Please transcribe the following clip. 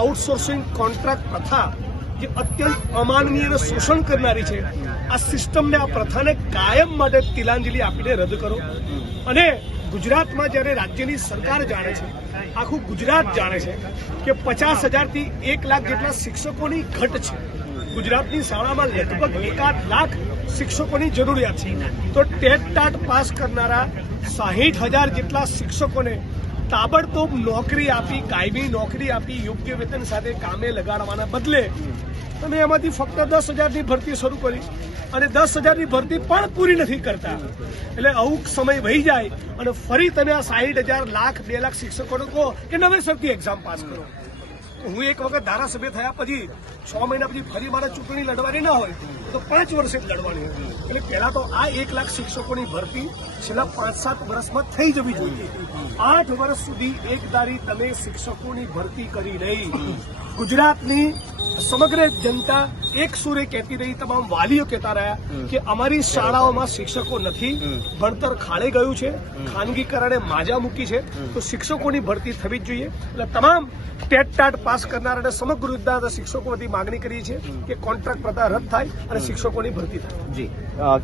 Outsourcing contract પ્રથા જે અત્યંત અમાનવીય અને શોષણ કરનારી છે, આ સિસ્ટમને, આ પ્રથાને કાયમ માટે તિલાંજલિ આપીને રદ કરો. અને ગુજરાતમાં જ્યારે રાજ્યની સરકાર જાણે છે, આખું ગુજરાત જાણે છે કે 50,000 થી 1 લાખ જેટલા શિક્ષકોની ઘટ છે. ગુજરાતની શાળામાં લગભગ 1 લાખ શિક્ષકોની જરૂરિયાત છે. તો ટેટ ટાટ પાસ કરનારા 60,000 જેટલા શિક્ષકોને તાબડતોબ નોકરી આપી, કાયમી નોકરી આપી, યોગ્ય વેતન સાથે કામે લગાડવાના બદલે તમે એમાંથી ફક્ત 10,000ની ભરતી શરૂ કરી અને 10,000ની ભરતી પણ પૂરી નથી કરતા. એટલે આવું સમય વહી જાય અને ફરી તમે આ 60,000 લાખ 2 લાખ શિક્ષકોને કહો કે નવેસરથી એક્ઝામ પાસ કરો. હું એક વખત ધારાસભ્ય થયા પછી 6 મહિના પછી ફરી મારે ચૂંટણી લડવાની ના હોય તો 5 વર્ષે જ લડવાની હોય. એટલે પહેલા તો આ 1 લાખ શિક્ષકોની ભરતી છેલ્લા 5-7 વર્ષમાં થઈ જવી જોઈએ. 8 વર્ષ સુધી એકધારી તમે શિક્ષકોની ભરતી કરી રહી. ગુજરાતની સમગ્ર જનતા એક સુરે કહેતી રહી, તમામ વાલીઓ કહેતા રહ્યા કે અમારી શાળાઓમાં શિક્ષકો નથી, ભણતર ખાડે ગયું છે, ખાનગીકરણે માજા મૂકી છે, તો શિક્ષકોની ભરતી થવી જ જોઈએ. એટલે તમામ ટેટ ટાટ પાસ કરનાર અને સમગ્ર ગુજરાતના શિક્ષકો વતી માગણી કરી છે કે કોન્ટ્રાક્ટ પ્રથા રદ થાય અને શિક્ષકોની ભરતી થાય. જી